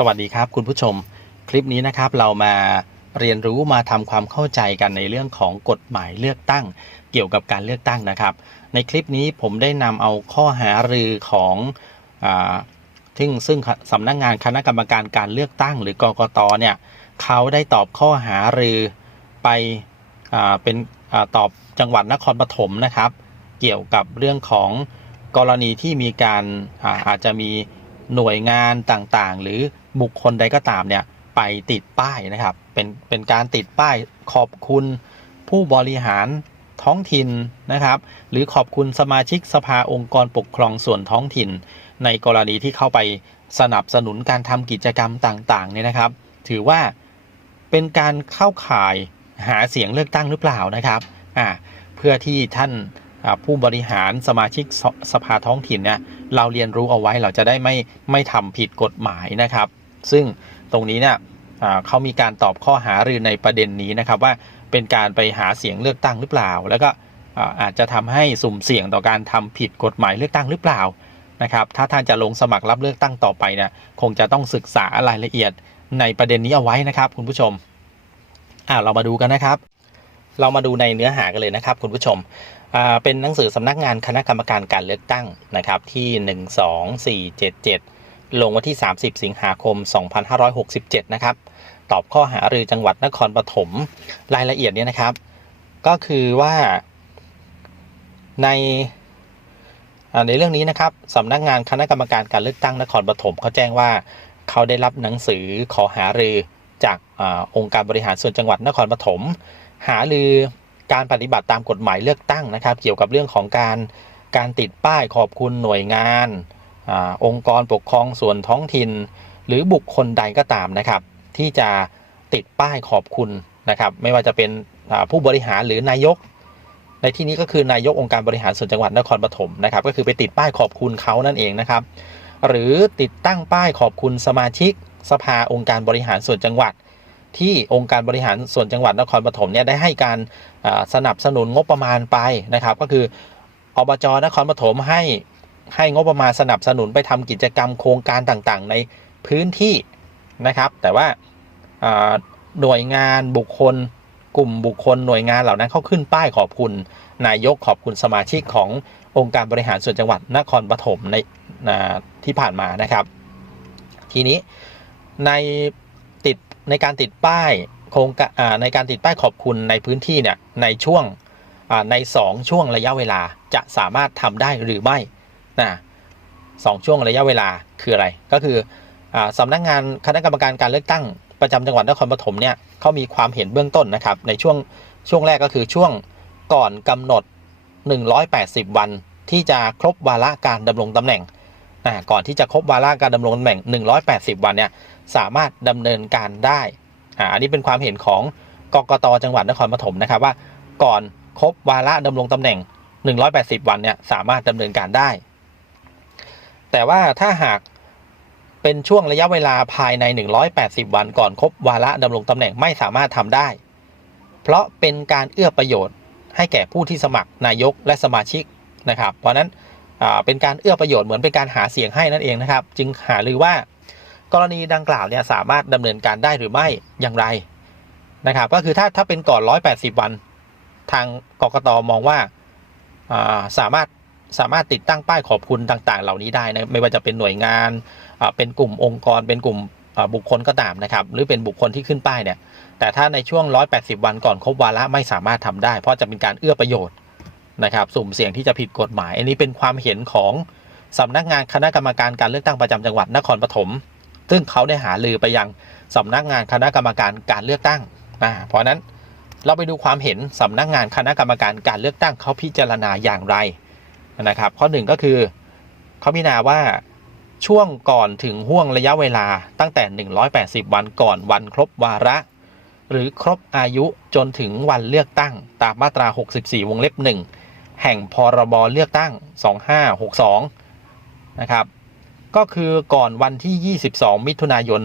สวัสดีครับคุณผู้ชม คลิปนี้นะครับเรามาเรียนรู้มาทำความเข้าใจกันในเรื่องของกฎหมายเลือกตั้ง เกี่ยวกับการเลือกตั้งนะครับ ในคลิปนี้ผมได้นำเอาข้อหารือของอซึ่งซึ่งสำนักงานคณะกรรมการการเลือกตั้ง หรือกกตเนี่ยเขาได้ตอบข้อหารือไปอเป็นอตอบจังหวัดนครปฐมนะครับ เกี่ยวกับเรื่องของกรณีที่มีการอาอาจจะมี หน่วยงานต่างๆ หรือบุคคลใดก็ตามเนี่ยไปติดป้ายนะครับ เป็นเป็นการติดป้ายขอบคุณผู้บริหารท้องถิ่นนะครับ หรือขอบคุณสมาชิกสภาองค์กรปกครองส่วนท้องถิ่น ในกรณีที่เข้าไปสนับสนุนการทำกิจกรรมต่างๆเนี่ยนะครับ ถือว่าเป็นการเข้าข่ายหาเสียงเลือกตั้งหรือเปล่านะครับอ่าเพื่อที่ท่าน ผู้บริหารสมาชิกสสภาท้องถิ่นเนี่ยเราเรียนรู้เอาไว้เราจะได้ไม่ไม่ทำผิดกฎหมายนะครับ ซึ่งตรงนี้เนี่ยเขามีการตอบข้อหารือในประเด็นนี้นะครับว่าเป็นการไปหาเสียงเลือกตั้งหรือเปล่า แล้วก็อาจจะทำให้สุ่มเสี่ยงต่อการทำผิดกฎหมายเลือกตั้งหรือเปล่านะครับ ถ้าท่านจะลงสมัครรับเลือกตั้งต่อไปเนี่ยคงจะต้องศึกษารายละเอียดในประเด็นนี้เอาไว้นะครับคุณผู้ชมอ่าเรามาดูกันนะครับ เรามาดูในเนื้อหากันเลยนะครับ คุณผู้ชม เป็นหนังสือสำนักงานคณะกรรมการการเลือกตั้งนะครับที่ 12477 ลงวันที่ 30 สิงหาคม 2567 นะครับ ตอบข้อหารือจังหวัดนครปฐมรายละเอียดเนี่ยนะครับ ก็คือว่าในในเรื่องนี้นะครับสำนักงานคณะกรรมการการเลือกตั้งนครปฐมเขาแจ้งว่าเขาได้รับหนังสือขอหารือจากอองค์การบริหารส่วนจังหวัดนครปฐมหารือ การปฏิบัติตามกฎหมายเลือกตั้งนะครับ เกี่ยวกับเรื่องของการการติดป้ายขอบคุณหน่วยงานอาองค์กรปกครองส่วนท้องถิ่น หรือบุคคลใดก็ตามนะครับ ที่จะติดป้ายขอบคุณนะครับ ไม่ว่าจะเป็นอ่าผู้บริหารหรือนายก ในที่นี้ก็คือนายกองค์การบริหารส่วนจังหวัดนครปฐมนะครับ ก็คือไปติดป้ายขอบคุณเขานั่นเองนะครับ หรือติดตั้งป้ายขอบคุณสมาชิก สภาองค์การบริหารส่วนจังหวัด ที่องค์การบริหารส่วนจังหวัดนครปฐมเนี่ยได้ให้การสนับสนุนงบประมาณไปนะครับ ก็คืออบจนครปฐมให้ให้งบประมาณสนับสนุนไปทำกิจกรรมโครงการต่างๆ ในพื้นที่นะครับ แต่ว่าหน่วยงานบุคคล กลุ่มบุคคลหน่วยงานเหล่านั้นเข้าขึ้นป้ายขอบคุณนายกขอบคุณสมาชิกขององค์การบริหารส่วนจังหวัดนครปฐมในที่ผ่านมานะครับ ทีนี้ใน ในการติดป้ายโครงการในการติดป้ายขอบคุณในพื้นที่เนี่ยในช่วงใน 2 ช่วงระยะเวลาจะสามารถทำได้หรือไม่นะสองช่วงระยะเวลาคืออะไร ก็คืออาสำนักงานคณะกรรมการการเลือกตั้งประจำจังหวัดนครปฐมเนี่ยเขามีความเห็นเบื้องต้นนะครับ ในช่วงช่วงแรกก็คือช่วงก่อนกำหนด 180 วันที่จะครบวาระการดำรงตำแหน่งก่อนที่จะครบวาระการดำรงตำแหน่ง 180 วันเนี่ย สามารถดำเนินการได้อ่าอันนี้เป็นความเห็นของกกตจังหวัดนครปฐมนะครับว่า ก่อนครบวาระดำรงตำแหน่ง 180 วันเนี่ยสามารถดำเนินการได้ แต่ว่าถ้าหากเป็นช่วงระยะเวลาภายใน 180 วันก่อนครบวาระดำรงตำแหน่งไม่สามารถทำได้ เพราะเป็นการเอื้อประโยชน์ ให้แก่ผู้ที่สมัครนายกและสมาชิกนะครับ เพราะนั้นเป็นการเอื้อประโยชน์เหมือนเป็นการหาเสียงให้นั่นเองนะครับ จึงหารือว่า กรณีดังกล่าวเนี่ยสามารถดำเนินการได้หรือไม่อย่างไรนะครับก็คือถ้าถ้าเป็นก่อน 180 วัน ทางกกตมองว่าาสามารถสามารถติดตั้งป้ายขอบคุณต่างๆ เหล่านี้ได้นะไม่ว่าจะเป็นหน่วยงานเป็นกลุ่มองค์กร เป็นกลุ่มบุคคลก็ตามนะครับ หรือเป็นบุคคลที่ขึ้นป้ายเนี่ย แต่ถ้าในช่วง 180 วันก่อนครบวาระไม่สามารถทำได้ เพราะจะเป็นการเอื้อประโยชน์นะครับ สุ่มเสี่ยงที่จะผิดกฎหมาย อันนี้เป็นความเห็นของสำนักงานคณะกรรมการการเลือกตั้งประจำจังหวัดนครปฐม ซึ่งเขาได้หาลือไปยังสำนักงานคณะกรรมการการเลือกตั้งอ่าเพราะนั้นเราไปดูความเห็นสำนักงานคณะกรรมการการเลือกตั้งเขาพิจารณาอย่างไรนะครับ ข้อหนึ่งก็คือเขาพิจารณาว่าช่วงก่อนถึงห่วงระยะเวลาตั้งแต่ 180 วันก่อนวันครบวาระ หรือครบอายุจนถึงวันเลือกตั้ง ตามมาตรา 64 วงเล็บ 1 แห่งพรบเลือกตั้ง 2562 นะครับ ก็คือก่อนวันที่ 22 มิถุนายน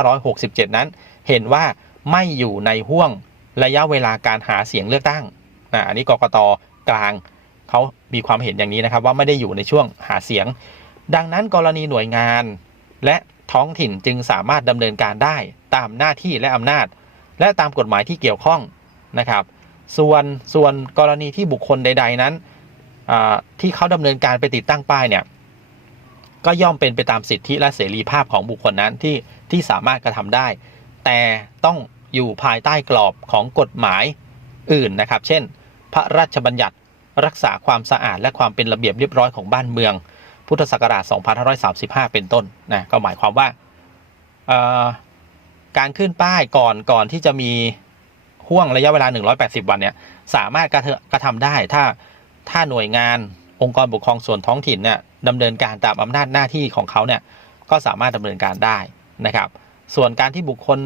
2567 นั้น เห็นว่าไม่อยู่ในห่วงระยะเวลาการหาเสียงเลือกตั้งอันนี้กกตกลางเขามีความเห็นอย่างนี้นะครับว่าไม่ได้อยู่ในช่วงหาเสียง ดังนั้นกรณีหน่วยงานและท้องถิ่นจึงสามารถดำเนินการได้ตามหน้าที่และอำนาจ และตามกฎหมายที่เกี่ยวข้องนะครับ ส่วนส่วนกรณีที่บุคคลใด ๆนั้นที่เขาดำเนินการไปติดตั้งป้ายเนี่ย ก็ย่อมเป็นไปตามสิทธิและเสรีภาพของบุคคลนั้นที่ที่สามารถกระทำได้ แต่ต้องอยู่ภายใต้กรอบของกฎหมายอื่นนะครับ เช่น พระราชบัญญัติรักษาความสะอาดและความเป็นระเบียบเรียบร้อยของบ้านเมือง พุทธศักราช 2535 เป็นต้นนะก็หมายความว่าการขึ้นป้ายก่อนก่อนที่จะมีห่วงระยะเวลา 180 วันเนี่ยสามารถกระกระทำได้ถ้าถ้าหน่วยงานองค์กรปกครองส่วนท้องถิ่นเนี่ย ดำเนินการตามอำนาจหน้าที่ของเขาเนี่ยก็สามารถดำเนินการได้นะครับ ส่วนการที่บุคคล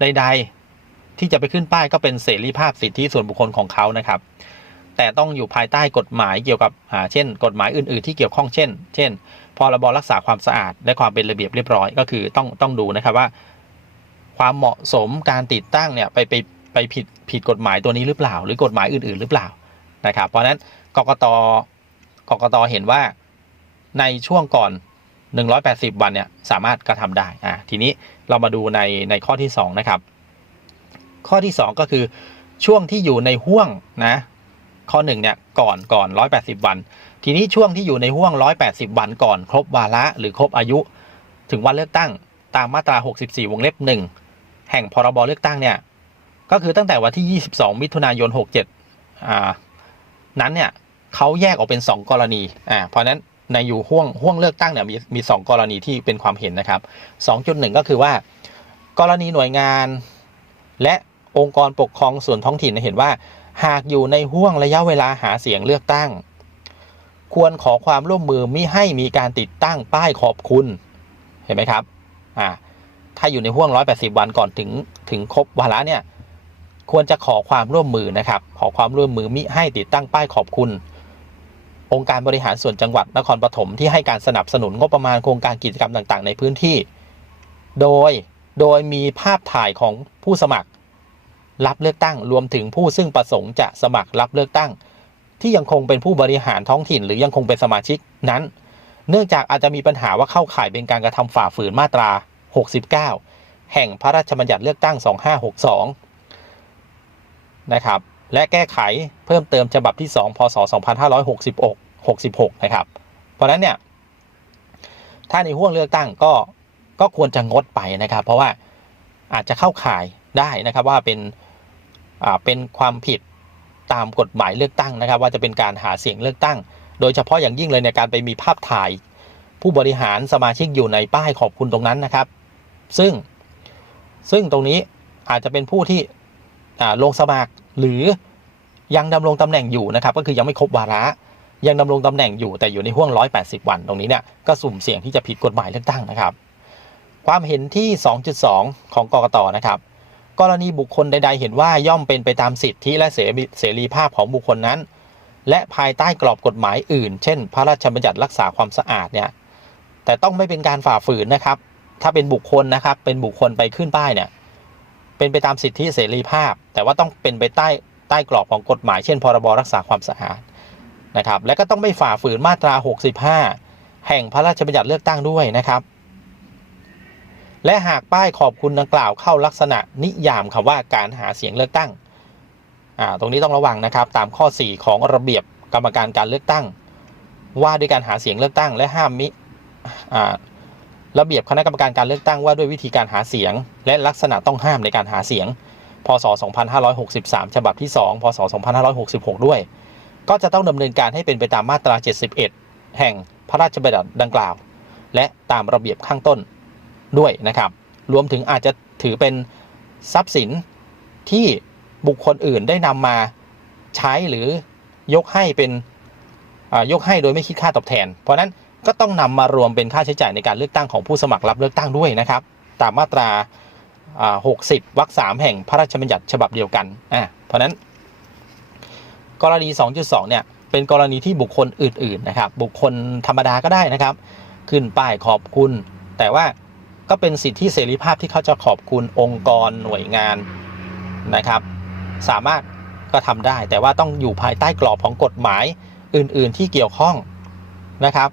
ใด ๆ ที่จะไปขึ้นป้ายก็เป็นเสรีภาพสิทธิส่วนบุคคลของเขานะครับ แต่ต้องอยู่ภายใต้กฎหมายเกี่ยวกับเช่น กฎหมายอื่น ๆ ที่เกี่ยวข้องเช่น เช่นพรบรักษาความสะอาดและความเป็นระเบียบเรียบร้อยก็คือต้องต้องดูนะครับว่า ความเหมาะสมการติดตั้งเนี่ยไปไปไปผิดผิดกฎหมายตัวนี้หรือเปล่า หรือกฎหมายอื่น ๆ หรือเปล่านะครับ เพราะฉะนั้นกกตกกตเห็นว่า ในช่วงก่อน 180 วันเนี่ยสามารถกระทำได้อ่าทีนี้เรามาดูในในข้อที่ 2 นะครับ ข้อที่ 2 ก็คือช่วงที่อยู่ในห่วงนะข้อ1เนี่ยก่อนก่อน 180 วัน ทีนี้ช่วงที่อยู่ในห่วง 180 วันก่อน ครบวาระหรือครบอายุ ถึงวันเลือกตั้งตามมาตรา 64 วงเล็บ 1 แห่งพรบเลือกตั้งเนี่ยก็คือตั้งแต่วันที่ 22 มิถุนายน 67อ่านั้นเนี่ยเขาแยกออกเป็น 2 กรณีอ่าเพราะนั้น ในอยู่ห่วงห่วงเลือกตั้งเนี่ยมีมีสองกรณีที่เป็นความเห็นนะครับ 2.1 ก็คือว่า กรณีหน่วยงาน และองค์กรปกครองส่วนท้องถิ่นเห็นว่า หากอยู่ในห่วงระยะเวลาหาเสียงเลือกตั้ง ควรขอความร่วมมือมิให้มีการติดตั้งป้ายขอบคุณเห็นไหมครับอ่าถ้าอยู่ในห่วง 180 วันก่อนถึงถึงครบวาระเนี่ยควรจะขอความร่วมมือนะครับ ขอความร่วมมือมิให้ติดตั้งป้ายขอบคุณ องค์การบริหารส่วนจังหวัดนครปฐมที่ให้การสนับสนุนงบประมาณโครงการกิจกรรมต่าง ๆ ในพื้นที่ โดยโดยมีภาพถ่ายของผู้สมัคร รับเลือกตั้งรวมถึงผู้ซึ่งประสงค์จะสมัครรับเลือกตั้ง ที่ยังคงเป็นผู้บริหารท้องถิ่น หรือยังคงเป็นสมาชิกนั้น เนื่องจากอาจจะมีปัญหาว่าเข้าข่ายเป็นการกระทำฝ่าฝืนมาตรา 69 แห่งพระราชบัญญัติเลือกตั้ง 2562 นะครับ และแก้ไขเพิ่มเติมฉบับที่ 2 พศ 2566 66 นะครับ เพราะนั้นเนี่ย ถ้าในห่วงเลือกตั้งก็ก็ควรจะงดไปนะครับ เพราะว่าอาจจะเข้าข่ายได้นะครับว่าเป็นอ่าเป็นความผิดตามกฎหมายเลือกตั้งนะครับ ว่าจะเป็นการหาเสียงเลือกตั้ง โดยเฉพาะอย่างยิ่งเลยในการไปมีภาพถ่าย ผู้บริหารสมาชิกอยู่ในป้ายขอบคุณตรงนั้นนะครับ ซึ่งซึ่งตรงนี้อาจจะเป็นผู้ที่อ่าลงสมัคร หรือยังดำรงตำแหน่งอยู่นะครับก็คือยังไม่ครบวาระยังดำรงตำแหน่งอยู่แต่อยู่ในห่วง 180 วัน ตรงนี้เนี่ยก็สุ่มเสี่ยงที่จะผิดกฎหมายเลือกตั้งนะครับ ความเห็นที่ 2.2 ของกกตนะครับ กรณีบุคคลใด ๆ เห็นว่าย่อมเป็นไปตามสิทธิและเสรีภาพของบุคคลนั้น และภายใต้กรอบกฎหมายอื่น เช่น พระราชบัญญัติรักษาความสะอาดเนี่ยแต่ต้องไม่เป็นการฝ่าฝืนนะครับ ถ้าเป็นบุคคลนะครับเป็นบุคคลไปขึ้นป้ายเนี่ย เป็นไปตามสิทธิเสรีภาพ แต่ว่าต้องเป็นไปใต้ใต้กรอบของกฎหมาย เช่น พรบรักษาความสะอาดนะครับ และก็ต้องไม่ฝ่าฝืนมาตรา 65 แห่งพระราชบัญญัติเลือกตั้งด้วยนะครับ และหากป้ายขอบคุณดังกล่าวเข้าลักษณะนิยามคำว่าการหาเสียงเลือกตั้ง ตรงนี้ต้องระวังนะครับ ตามข้อ 4 ของระเบียบกรรมการการเลือกตั้ง ว่าด้วยการหาเสียงเลือกตั้ง และห้ามมิ ระเบียบคณะกรรมการการเลือกตั้งว่าด้วยวิธีการหาเสียง และลักษณะต้องห้ามในการหาเสียง พศ 2563 ฉบับที่ 2 พศ 2566 ด้วย ก็จะต้องดำเนินการให้เป็นไปตามมาตรา 71 แห่งพระราชบัญญัติดังกล่าว และตามระเบียบข้างต้นด้วยนะครับ รวมถึงอาจจะถือเป็นทรัพย์สินที่บุคคลอื่นได้นำมาใช้หรือยกให้เป็นยกให้โดยไม่คิดค่าตอบแทน เพราะนั้น ก็ต้องนำมารวมเป็นค่าใช้จ่ายในการเลือกตั้งของผู้สมัครรับเลือกตั้งด้วยนะครับ ตามมาตรา 60วรรคสามแห่งพระราชบัญญัติฉบับเดียวกันอ่าเพราะฉะนั้น กรณี 2.2 เนี่ยเป็นกรณีที่บุคคลอื่นๆนะครับ บุคคลธรรมดาก็ได้นะครับ ขึ้นป้ายขอบคุณ แต่ว่าก็เป็นสิทธิเสรีภาพที่เขาจะขอบคุณองค์กรหน่วยงานนะครับ สามารถก็ทำได้ แต่ว่าต้องอยู่ภายใต้กรอบของกฎหมายอื่น ๆ ที่เกี่ยวข้องนะครับ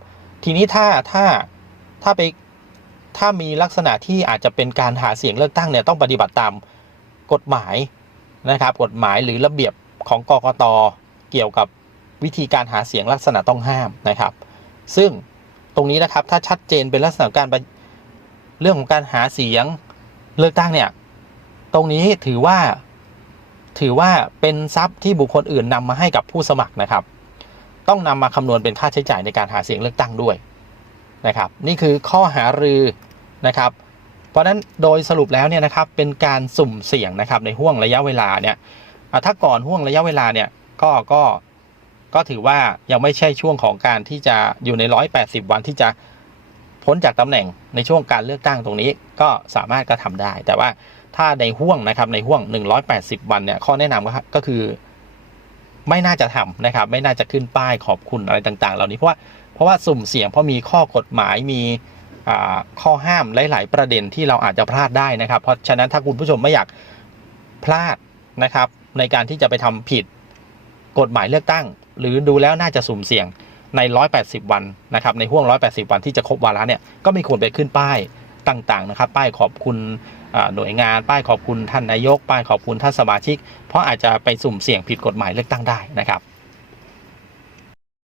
ทีนี้ถ้าถ้าถ้าไปถ้ามีลักษณะที่อาจจะเป็นการหาเสียงเลือกตั้งเนี่ยต้องปฏิบัติตามกฎหมายนะครับ กฎหมายหรือระเบียบของกกตเกี่ยวกับวิธีการหาเสียงลักษณะต้องห้ามนะครับ ซึ่งตรงนี้นะครับถ้าชัดเจนเป็นลักษณะการเรื่องของการหาเสียงเลือกตั้งเนี่ยตรงนี้ถือว่าถือว่าเป็นทรัพย์ที่บุคคลอื่นนำมาให้กับผู้สมัครนะครับ ต้องนำมาคำนวณเป็นค่าใช้จ่ายในการหาเสียงเลือกตั้งด้วยนะครับ นี่คือข้อหารือนะครับ เพราะฉะนั้นโดยสรุปแล้วเนี่ยนะครับเป็นการสุ่มเสี่ยงนะครับในห่วงระยะเวลาเนี่ยถ้าก่อนห่วงระยะเวลาเนี่ยก็ก็ก็ถือว่ายังไม่ใช่ช่วงของการที่จะอยู่ใน 180 วันที่จะพ้นจากตำแหน่งในช่วงการเลือกตั้งตรงนี้ก็สามารถกระทำได้ แต่ว่าถ้าในห่วงนะครับในห่วง 180 วันเนี่ยข้อแนะนำก็ก็คือ ไม่น่าจะทำนะครับ ไม่น่าจะขึ้นป้ายขอบคุณอะไรต่าง ๆ เหล่านี้เพราะว่าเพราะว่าสุ่มเสี่ยงเพราะมีข้อกฎหมายมีข้อห้ามหลาย ๆ ประเด็นที่เราอาจจะพลาดได้นะครับ เพราะฉะนั้นถ้าคุณผู้ชมไม่อยากพลาดนะครับในการที่จะไปทำผิดกฎหมายเลือกตั้ง หรือดูแล้วน่าจะสุ่มเสี่ยงใน 180 วันนะครับในห่วง 180 วันที่จะครบวาระเนี่ยก็ไม่ควรไปขึ้นป้าย ต่างๆนะครับ ป้ายขอบคุณหน่วยงาน ป้ายขอบคุณท่านนายก ป้ายขอบคุณท่านสมาชิก เพราะอาจจะไปสุ่มเสี่ยงผิดกฎหมายเลือกตั้งได้นะครับ